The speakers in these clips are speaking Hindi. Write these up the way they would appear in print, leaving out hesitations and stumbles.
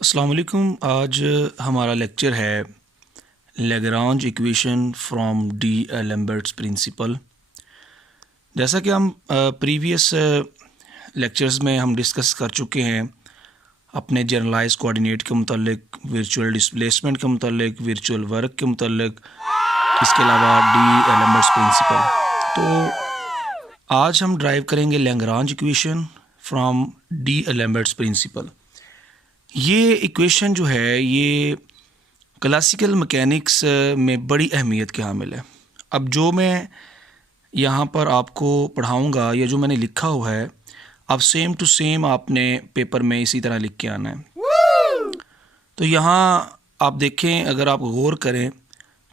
अस्सलाम वालेकुम। आज हमारा लेक्चर है Lagrange equation from D'Alembert's principle. जैसा कि हम प्रीवियस लेक्चर्स में हम डिस्कस कर चुके हैं अपने जनरलाइज कोऑर्डिनेट के मुतालिक, वर्चुअल डिस्प्लेसमेंट के मुतालिक, वर्चुअल वर्क के मुतालिक, इसके अलावा डी एलम्बर्ट्स प्रिंसिपल। तो आज हम ड्राइव करेंगे Lagrange equation from D'Alembert's principle. ये इक्वेशन जो है ये क्लासिकल मैकेनिक्स में बड़ी अहमियत के हामिल है। अब जो मैं यहाँ पर आपको पढ़ाऊँगा या जो मैंने लिखा हुआ है, अब सेम टू सेम आपने पेपर में इसी तरह लिख के आना है। तो यहाँ आप देखें, अगर आप गौर करें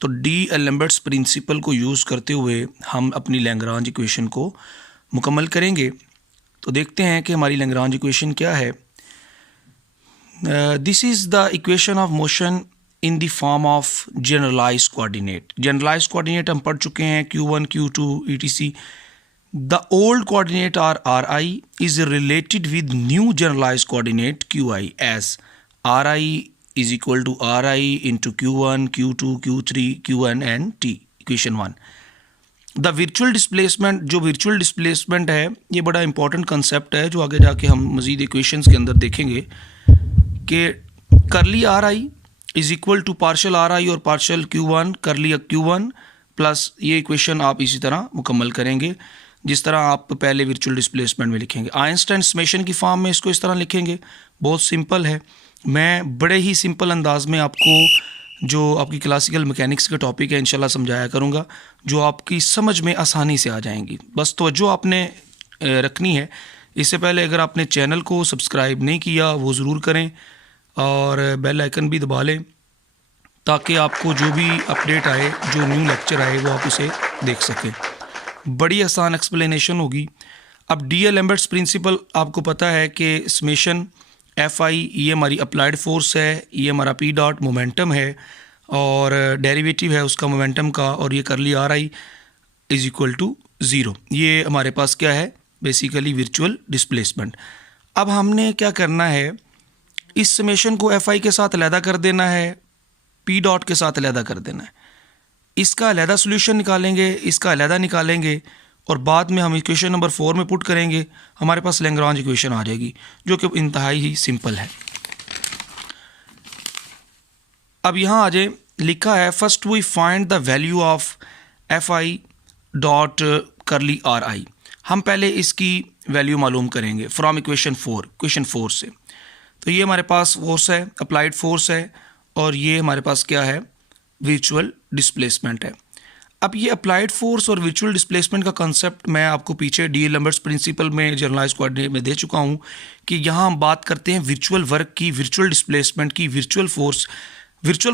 तो डी एलम्बर्ट्स प्रिंसिपल को यूज़ करते हुए हम अपनी लैग्रांज इक्वेशन को मुकम्मल करेंगे। तो देखते हैं कि हमारी लैग्रांज इक्वेशन क्या है। This is the equation of motion in the form of generalized coordinate. Generalized coordinate हम पढ़ चुके हैं, Q1, Q2, etc. The old coordinate Ri is related with new generalized coordinate Qi as Ri is equal to Ri into Q1, Q2, Q3, Qn and T. Equation 1. The virtual displacement, जो वर्चुअल डिस्प्लेसमेंट है ये बड़ा इंपॉर्टेंट कंसेप्ट है जो आगे जाके हम मज़ीद इक्वेशंस के अंदर देखेंगे कि curly R I is equal to partial R I और पार्शल Q1 करली Q1 प्लस ये इक्वेशन आप इसी तरह मुकम्मल करेंगे जिस तरह आप पहले वर्चुअल डिस्प्लेसमेंट में लिखेंगे। आइंस्टाइन समेशन की फॉर्म में इसको इस तरह लिखेंगे। बहुत सिंपल है। मैं बड़े ही सिंपल अंदाज में आपको जो आपकी क्लासिकल मैकेनिक्स के टॉपिक है इंशाल्लाह समझाया करूँगा, जो आपकी समझ में आसानी से आ जाएंगी। बस तवज्जो आपने रखनी है। इससे पहले अगर आपने चैनल को सब्सक्राइब नहीं किया वो ज़रूर करें और बेल आइकन भी दबा लें ताकि आपको जो भी अपडेट आए, जो न्यू लेक्चर आए, वो आप उसे देख सकें। बड़ी आसान एक्सप्लेनेशन होगी। अब डी एलम्बर्ट्स प्रिंसिपल आपको पता है कि समेशन एफ आई ये हमारी अप्लाइड फोर्स है, ये हमारा पी डॉट मोमेंटम है और डेरिवेटिव है उसका मोमेंटम का, और ये curly R I is equal to zero. ये हमारे पास क्या है, बेसिकली वर्चुअल डिस्प्लेसमेंट। अब हमने क्या करना है, इस समेशन को एफ आई के साथ अलहदा कर देना है, पी डॉट के साथ अलहदा कर देना है। इसका अलहदा सोल्यूशन निकालेंगे, इसका अलहदा निकालेंगे और बाद में हम इक्वेशन नंबर 4 में पुट करेंगे, हमारे पास लैग्रांज इक्वेशन आ जाएगी जो कि इंतहाई ही सिंपल है। अब यहाँ आ जाए, लिखा है first we find the value of F I dot curly R I. हम पहले इसकी वैल्यू मालूम करेंगे फ्रॉम इक्वेशन 4 से। तो ये हमारे पास फोर्स है, अप्लाइड फोर्स है, और ये हमारे पास क्या है, वर्चुअल डिस्प्लेसमेंट है। अब ये अप्लाइड फोर्स और वर्चुअल डिस्प्लेसमेंट का कंसेप्ट मैं आपको पीछे डी एलम्बर्ट्स प्रिंसिपल में जनरलाइज कोऑर्डिनेट में दे चुका हूँ कि यहाँ हम बात करते हैं वर्चुअल वर्क की, वर्चुअल डिस्प्लेसमेंट की, वर्चुअल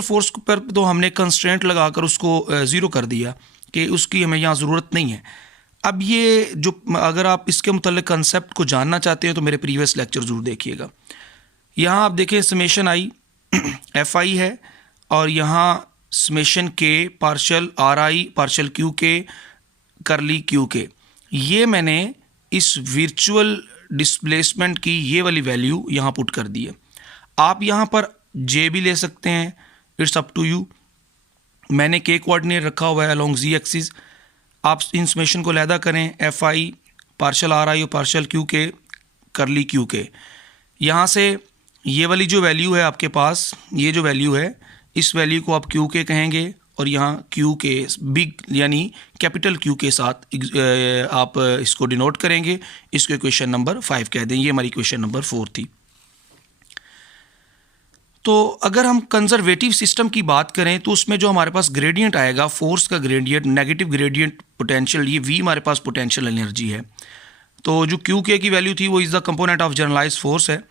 फोर्स पर तो हमने कंस्ट्रेंट लगाकर उसको ज़ीरो कर दिया कि उसकी हमें यहाँ ज़रूरत नहीं है। अब ये जो, अगर आप इसके मुतल्लिक़ कंसेप्ट को जानना चाहते हैं तो मेरे प्रीवियस लेक्चर ज़रूर देखिएगा। यहाँ आप देखें समेशन आई एफ आई है और यहाँ समेशन के पार्शल आर आई पार्शल क्यू के करली क्यू के, ये मैंने इस वर्चुअल डिस्प्लेसमेंट की ये वाली वैल्यू यहाँ पुट कर दी है। आप यहाँ पर जे भी ले सकते हैं, इट्स अप टू यू। मैंने के कोऑर्डिनेट रखा हुआ है अलोंग जी एक्सिस। आप इन समेशन को अलहदा करें, F I partial R I और पार्शल क्यू के करली क्यू के। यहाँ से ये वाली जो वैल्यू है आपके पास, ये जो वैल्यू है, इस वैल्यू को आप क्यू के कहेंगे और यहाँ क्यू के बिग यानी कैपिटल क्यू के साथ आप इसको डिनोट करेंगे। इसको इक्वेशन नंबर 5 कह दें। ये हमारी इक्वेशन नंबर 4 थी। तो अगर हम कंजर्वेटिव सिस्टम की बात करें तो उसमें जो हमारे पास ग्रेडियंट आएगा, फोर्स का ग्रेडियंट, नेगेटिव ग्रेडियंट पोटेंशियल, ये वी हमारे पास पोटेंशियल एनर्जी है। तो जो क्यू के की वैल्यू थी वो is the component of generalize force है।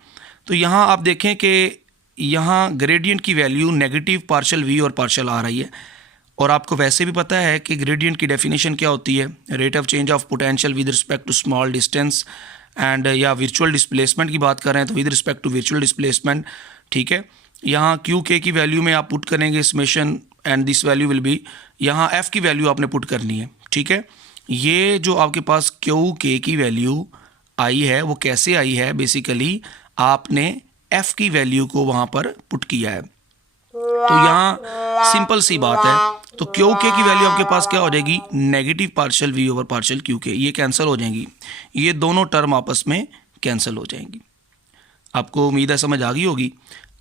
तो यहाँ आप देखें कि यहाँ ग्रेडियंट की वैल्यू नेगेटिव पार्शल वी और पार्शल आ रही है, और आपको वैसे भी पता है कि ग्रेडियंट की डेफिनेशन क्या होती है, rate of change of potential with respect to small distance and, या वर्चुअल डिस्प्लेसमेंट की बात कर रहे हैं तो with respect to virtual displacement. ठीक है, यहाँ क्यू के की वैल्यू में आप पुट करेंगे summation and this value will be, यहाँ एफ की वैल्यू आपने पुट करनी है। ठीक है, ये जो आपके पास क्यू के की वैल्यू आई है वो कैसे आई है, बेसिकली आपने एफ की वैल्यू को वहाँ पर पुट किया है। तो यहाँ सिंपल सी बात है, तो क्यू के की वैल्यू आपके पास क्या हो जाएगी, negative partial V over partial Q के, ये कैंसिल हो जाएंगी, ये दोनों टर्म आपस में कैंसिल हो जाएंगी। आपको उम्मीद है समझ आ गई होगी।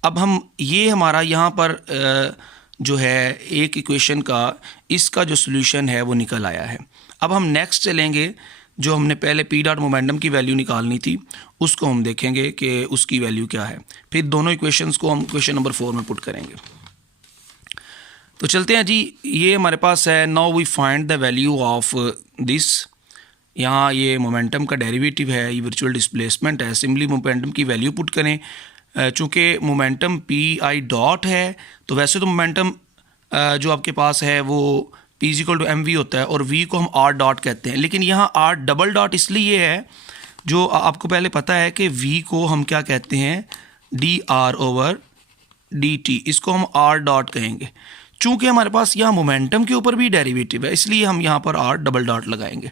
अब हम ये हमारा यहाँ पर जो है एक इक्वेशन का इसका जो सोल्यूशन है वो निकल आया है। अब हम नेक्स्ट चलेंगे, जो हमने पहले पी डॉट मोमेंटम की वैल्यू निकालनी थी उसको हम देखेंगे कि उसकी वैल्यू क्या है, फिर दोनों इक्वेशंस को हम क्वेश्चन नंबर 4 में पुट करेंगे। तो चलते हैं जी, ये हमारे पास है, now we find the value of this. यहाँ ये मोमेंटम का डेरिवेटिव है, ये वर्चुअल डिस्प्लेसमेंट है, सिंपली मोमेंटम की वैल्यू पुट करें। चूँकि मोमेंटम पी आई डॉट है, तो वैसे तो मोमेंटम जो आपके पास है वो P = mv होता है और v को हम r डॉट कहते हैं, लेकिन यहाँ r डबल डॉट इसलिए है, जो आपको पहले पता है कि v को हम क्या कहते हैं, dr/dt, इसको हम r डॉट कहेंगे। चूँकि हमारे पास यहाँ मोमेंटम के ऊपर भी डेरिवेटिव है, इसलिए हम यहाँ पर r डबल डॉट लगाएंगे,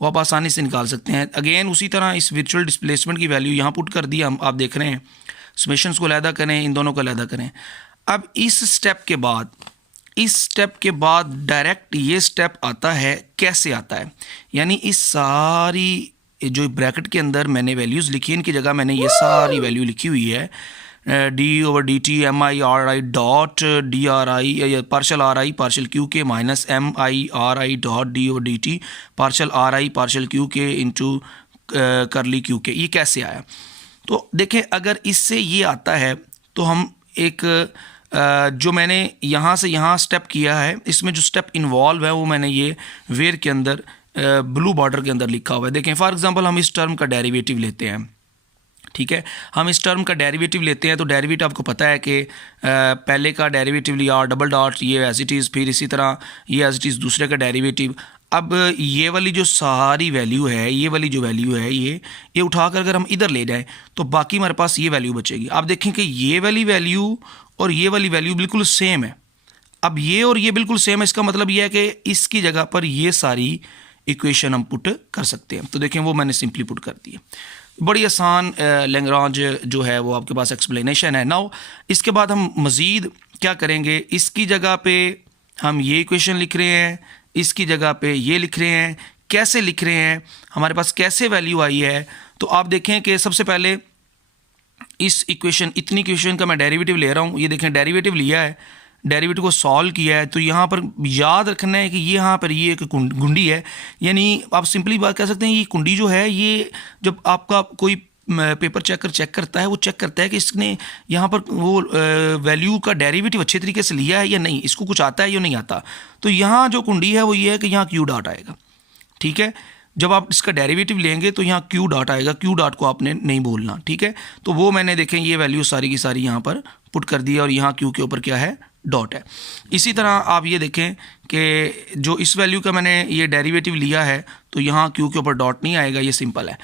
वो आप आसानी से निकाल सकते हैं। अगेन उसी तरह इस वर्चुअल डिस्प्लेसमेंट की वैल्यू यहाँ पुट कर दी हम, आप देख रहे हैं, समेशंस को अलहदा करें, इन दोनों को अलहदा करें। अब इस स्टेप के बाद डायरेक्ट ये स्टेप आता है, कैसे आता है, यानी इस सारी जो ब्रैकेट के अंदर मैंने वैल्यूज़ लिखी है, इनकी जगह मैंने ये सारी वैल्यू लिखी हुई है, d/dt mi/ri dot dri partial ri partial q k minus mi/ri dot d/dt partial ri partial q k into curly q के। ये कैसे आया, तो देखें, अगर इससे ये आता है तो हम एक जो मैंने यहाँ से यहाँ स्टेप किया है, इसमें जो स्टेप इन्वॉल्व है वो मैंने ये वेयर के अंदर ब्लू बॉर्डर के अंदर लिखा हुआ है। देखें, फॉर एग्जांपल हम इस टर्म का डेरिवेटिव लेते हैं, ठीक है, हम इस टर्म का डेरिवेटिव लेते हैं, तो डेरिवेटिव आपको पता है कि पहले का डेरिवेटिव लिया r डबल डॉट, ये एज इट इज़, फिर इसी तरह ये एज इट इज़ दूसरे का डेरिवेटिव। अब ये वाली जो सारी वैल्यू है, ये वाली जो वैल्यू है, ये उठाकर अगर हम इधर ले जाएं तो बाकी हमारे पास ये वैल्यू बचेगी। आप देखें कि ये वाली वैल्यू और ये वाली वैल्यू बिल्कुल सेम है। अब ये और ये बिल्कुल सेम है, इसका मतलब ये है कि इसकी जगह पर ये सारी इक्वेशन हम पुट कर सकते हैं। तो देखें, वो मैंने सिंपली पुट कर दी है। बड़ी आसान लैग्रांज जो है वो आपके पास एक्सप्लेनेशन है। नाउ इसके बाद हम मज़ीद क्या करेंगे, इसकी जगह पे हम ये इक्वेशन लिख रहे हैं, इसकी जगह पे ये लिख रहे हैं। कैसे लिख रहे हैं, हमारे पास कैसे वैल्यू आई है, तो आप देखें कि सबसे पहले इस इतनी इक्वेशन का मैं डेरिवेटिव ले रहा हूँ। ये देखें, डेरिवेटिव लिया है, डेरिवेटिव को सॉल्व किया है, तो यहाँ पर याद रखना है कि ये यहाँ पर ये एक कुंडी है, यानी आप सिंपली बात कह सकते हैं, ये कुंडी जो है, ये जब आपका कोई पेपर चेक करता है, वो चेक करता है कि इसने यहाँ पर वो वैल्यू का डेरिवेटिव अच्छे तरीके से लिया है या नहीं, इसको कुछ आता है या नहीं आता। तो यहाँ जो कुंडी है वो ये है कि यहाँ क्यू डॉट आएगा, ठीक है। जब आप इसका डेरिवेटिव लेंगे तो यहाँ क्यू डॉट आएगा, क्यू डॉट को आपने नहीं बोलना, ठीक है। तो वो मैंने देखें ये वैल्यू सारी की सारी यहाँ पर पुट कर दी है, और यहाँ क्यू के ऊपर क्या है, डॉट है। इसी तरह आप ये देखें कि जो इस वैल्यू का मैंने ये डेरिवेटिव लिया है, तो यहाँ क्यू के ऊपर डॉट नहीं आएगा, ये सिंपल है।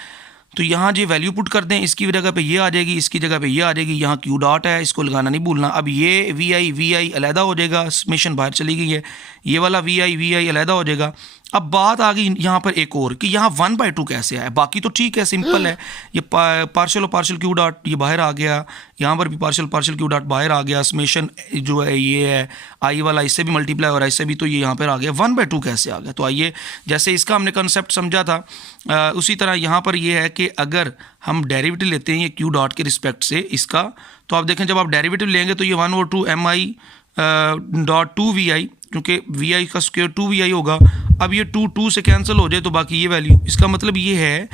तो यहाँ जो वैल्यू पुट कर दें, इसकी जगह पे ये आ जाएगी, इसकी जगह पे ये आ जाएगी, यहाँ क्यू डॉट है, इसको लगाना नहीं भूलना। अब ये वी आई अलहदा हो जाएगा, समेशन बाहर चली गई है, ये वाला वी आई अलहदा हो जाएगा। अब बात आ गई यहाँ पर एक और कि यहाँ 1/2 कैसे आया। बाकी तो ठीक है, सिंपल है, ये पार्शल और पार्शल क्यू डॉट ये बाहर आ गया, यहाँ पर भी पार्शल क्यू डॉट बाहर आ गया, समेशन जो है ये है आई वाला, इससे भी मल्टीप्लाई हो रहा है, इससे भी, तो ये यहाँ पर आ गया। 1/2 कैसे आ गया, तो आइए, जैसे इसका हमने कंसेप्ट समझा था उसी तरह यहाँ पर ये है कि अगर हम डेरिवेटिव लेते हैं ये क्यू डॉट के रिस्पेक्ट से इसका, तो आप देखें जब आप डेरिवेटिव लेंगे तो ये 1/2 mi डॉट 2vi, क्योंकि vi का स्क्वायर 2vi होगा। अब ये 2 से कैंसिल हो जाए तो बाकी ये वैल्यू, इसका मतलब ये है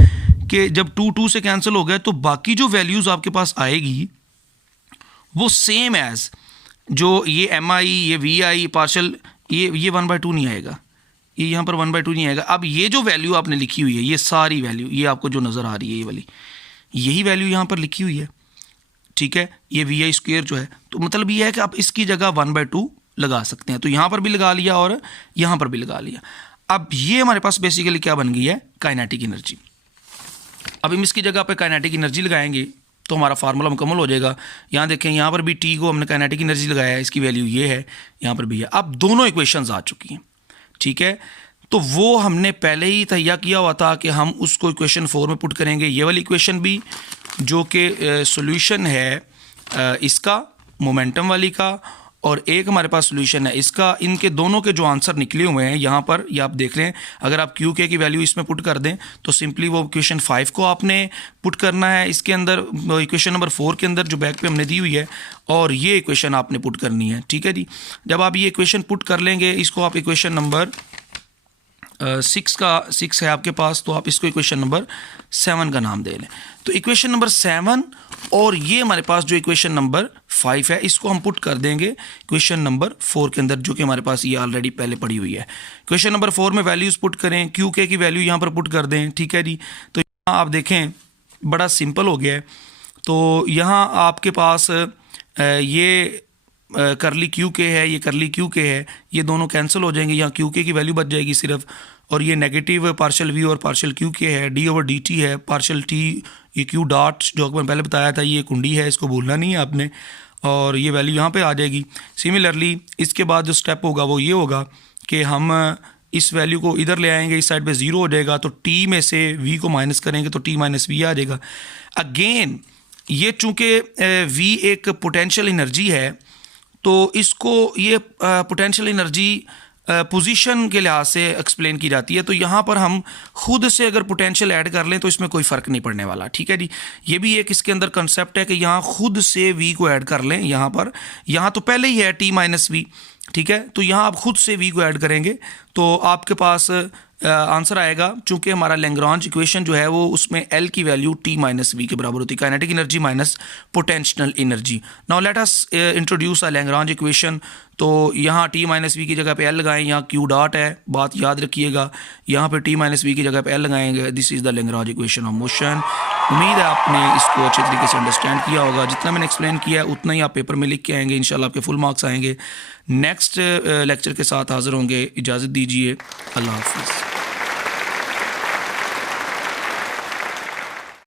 कि जब 2 से कैंसिल हो गए तो बाकी जो वैल्यूज़ आपके पास आएगी वो सेम एज जो ये mi, ये vi पार्शल, ये 1/2 नहीं आएगा, ये यहाँ पर 1/2 नहीं आएगा। अब ये जो वैल्यू आपने लिखी हुई है, ये सारी वैल्यू, ये आपको जो नज़र आ रही है ये वाली, यही वैल्यू यहाँ पर लिखी हुई है, ठीक है, ये vi स्क्वायर जो है, तो मतलब ये है कि आप इसकी जगह 1/2 लगा सकते हैं। तो यहाँ पर भी लगा लिया और यहाँ पर भी लगा लिया। अब ये हमारे पास बेसिकली क्या बन गई है, काइनेटिक एनर्जी। अब हम इसकी जगह पे काइनेटिक एनर्जी लगाएंगे तो हमारा फार्मूला मुकम्मल हो जाएगा। यहाँ देखें, यहाँ पर भी टी को हमने काइनेटिक एनर्जी लगाया है, इसकी वैल्यू ये है, यहाँ पर भी है। अब दोनों इक्वेशंस आ चुकी हैं, ठीक है। तो वो हमने पहले ही तैयार किया हुआ था कि हम उसको इक्वेशन 4 में पुट करेंगे। ये वाली इक्वेशन भी जो कि सॉल्यूशन है इसका मोमेंटम वाली का, और एक हमारे पास सोल्यूशन है इसका। इनके दोनों के जो आंसर निकले हुए हैं यहाँ पर, ये आप देख रहे हैं। अगर आप क्यू के की वैल्यू इसमें पुट कर दें तो सिंपली वो इक्वेशन 5 को आपने पुट करना है इसके अंदर, इक्वेशन नंबर 4 के अंदर जो बैक पे हमने दी हुई है, और ये इक्वेशन आपने पुट करनी है। ठीक है जी। जब आप ये इक्वेशन पुट कर लेंगे, इसको आप इक्वेशन नंबर 6 है आपके पास, तो आप इसको इक्वेशन नंबर 7 का नाम दे लें। तो इक्वेशन नंबर 7 और ये हमारे पास जो इक्वेशन नंबर 5 है, इसको हम पुट कर देंगे इक्वेशन नंबर 4 के अंदर, जो कि हमारे पास ये ऑलरेडी पहले पड़ी हुई है। इक्वेशन नंबर 4 में वैल्यूज़ पुट करें, क्यू के की वैल्यू यहाँ पर पुट कर दें। ठीक है जी। तो यहाँ आप देखें बड़ा सिंपल हो गया है। तो यहाँ आपके पास ये करली क्यू के है, ये करली क्यू के है, ये दोनों कैंसिल हो जाएंगे, यहाँ क्यू के की वैल्यू बच जाएगी सिर्फ, और ये नेगेटिव पार्शियल वी और पार्शियल क्यू के है, डी ओवर डी टी है, पार्शियल टी, ये क्यू डॉट जो मैंने पहले बताया था, ये कुंडी है, इसको भूलना नहीं है आपने, और ये वैल्यू यहाँ पे आ जाएगी। सिमिलरली इसके बाद जो स्टेप होगा वो ये होगा कि हम इस वैल्यू को इधर ले आएंगे, इस साइड पे 0 हो जाएगा, तो टी में से वी को माइनस करेंगे तो टी माइनस वी आ जाएगा। अगेन ये चूँकि वी एक पोटेंशियल एनर्जी है, तो इसको ये पोटेंशियल एनर्जी पोजीशन के लिहाज से एक्सप्लेन की जाती है। तो यहाँ पर हम खुद से अगर पोटेंशियल ऐड कर लें तो इसमें कोई फ़र्क नहीं पड़ने वाला। ठीक है जी। ये भी एक इसके अंदर कंसेप्ट है कि यहाँ खुद से वी को ऐड कर लें। यहाँ पर यहाँ तो पहले ही है टी माइनस वी, ठीक है, तो यहाँ आप खुद से वी को ऐड करेंगे तो आपके पास आंसर आएगा। चूंकि हमारा लैग्रांज इक्वेशन जो है वो उसमें एल की वैल्यू टी माइनस वी के बराबर होती है, kinetic energy minus potential energy. Now let us introduce a Lagrange equation. तो यहाँ टी माइनस वी की जगह पे एल लगाएं, यहाँ क्यू डॉट है, बात याद रखिएगा। यहाँ पे टी माइनस वी की जगह पे एल लगाएंगे। This is the Lagrange equation of motion. उम्मीद है आपने इसको अच्छे तरीके से अंडरस्टैंड किया होगा। जितना मैंने एक्सप्लेन किया है उतना ही आप पेपर में लिख के आएंगे, इंशाल्लाह आपके फुल मार्क्स आएंगे। नेक्स्ट लेक्चर के साथ हाज़िर होंगे। इजाज़त दीजिए। अल्लाह हाफ़िज़।